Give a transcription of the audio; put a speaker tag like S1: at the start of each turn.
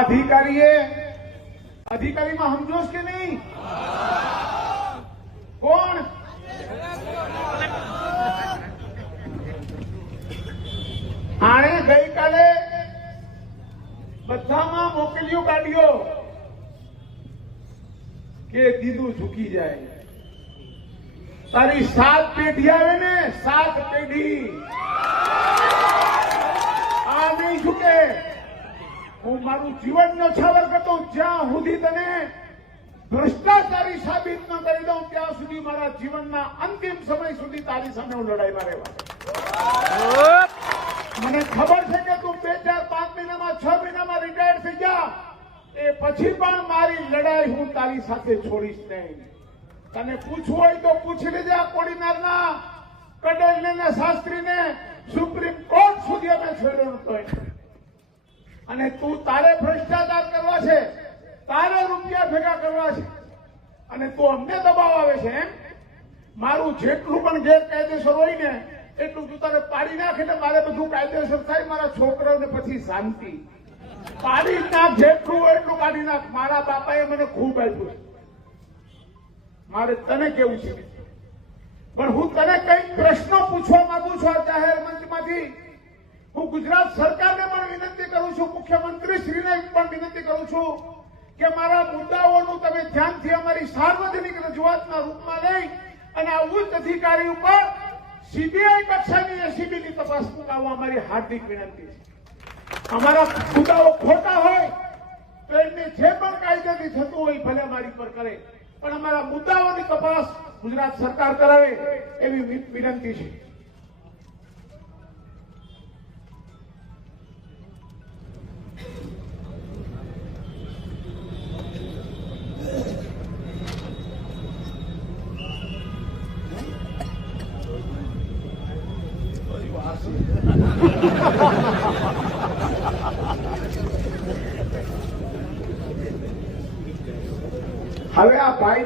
S1: અધિકારીએ અધિકારીમાં સમજોશ કે નહીં કોણ આણે ગઈકાલે બધામાં મોકલ્યું કાઢ્યો કે દીધું ઝૂકી જાય તારી સાત પેઢી આવે ને સાત પેઢી આ નહીં ઝૂકે હું મારું જીવન ન્યોછાવર કરતો, જ્યાં સુધી તને ભ્રષ્ટાચારી સાબિત ન કરી દઉં, ત્યાં સુધી મારા જીવનના અંતિમ સમય સુધી તારી સામે હું લડાઈમાં રહેવા મને ખબર છે કે તું બે ચાર પાંચ મહિનામાં, છ મહિનામાં રિટાયર થઈ જા. એ પછી પણ મારી લડાઈ હું તારી સાથે છોડીશ નહીં. તને પૂછવું હોય તો પૂછી લેજે આ કોડીનારના કડલને શાસ્ત્રીને. સુપ્રીમ કોર્ટ સુધી અમે છેડ્યો એને. અને તું તારે ભ્રષ્ટાચાર કરવા છે, તારે રૂપિયા ભેગા કરવા છે, અને તું અમને દબાવ આવે છે એમ? મારું જેટલું પણ ગેરકાયદેસર હોય ને, એટલું તું તારે પાડી નાખે ને મારે બધું કાયદેસર થાય, મારા છોકરાઓને પછી શાંતિ. પાડી નાખ, જેટલું હોય એટલું કાઢી નાખ. મારા બાપાએ મને ખૂબ આપ્યું મારે તને કેવું છે? પણ હું તને કંઈક પ્રશ્નો પૂછવા માંગુ છું આ જાહેર મંચમાંથી. હું ગુજરાત સરકારને પણ વિનંતી છું, મુખ્યમંત્રી શ્રીને પણ વિનંતી કરું છું કે મારા મુદ્દાઓનું તમે ધ્યાનથી અમારી સાર્વજનિક રજૂઆતના રૂપમાં લઈ અને આ ઉચ્ચ અધિકારી ઉપર સીબીઆઈ કક્ષાની એસીબીની તપાસ મુકાવવા અમારી હાર્દિક વિનંતી છે. અમારા મુદ્દાઓ ખોટા હોય તો એમને જે પણ કાયદેથી થતું હોય ભલે અમારી પર કરે, પણ અમારા મુદ્દાઓની તપાસ ગુજરાત સરકાર કરાવે એવી વિનંતી છે. હવે આ ભાઈ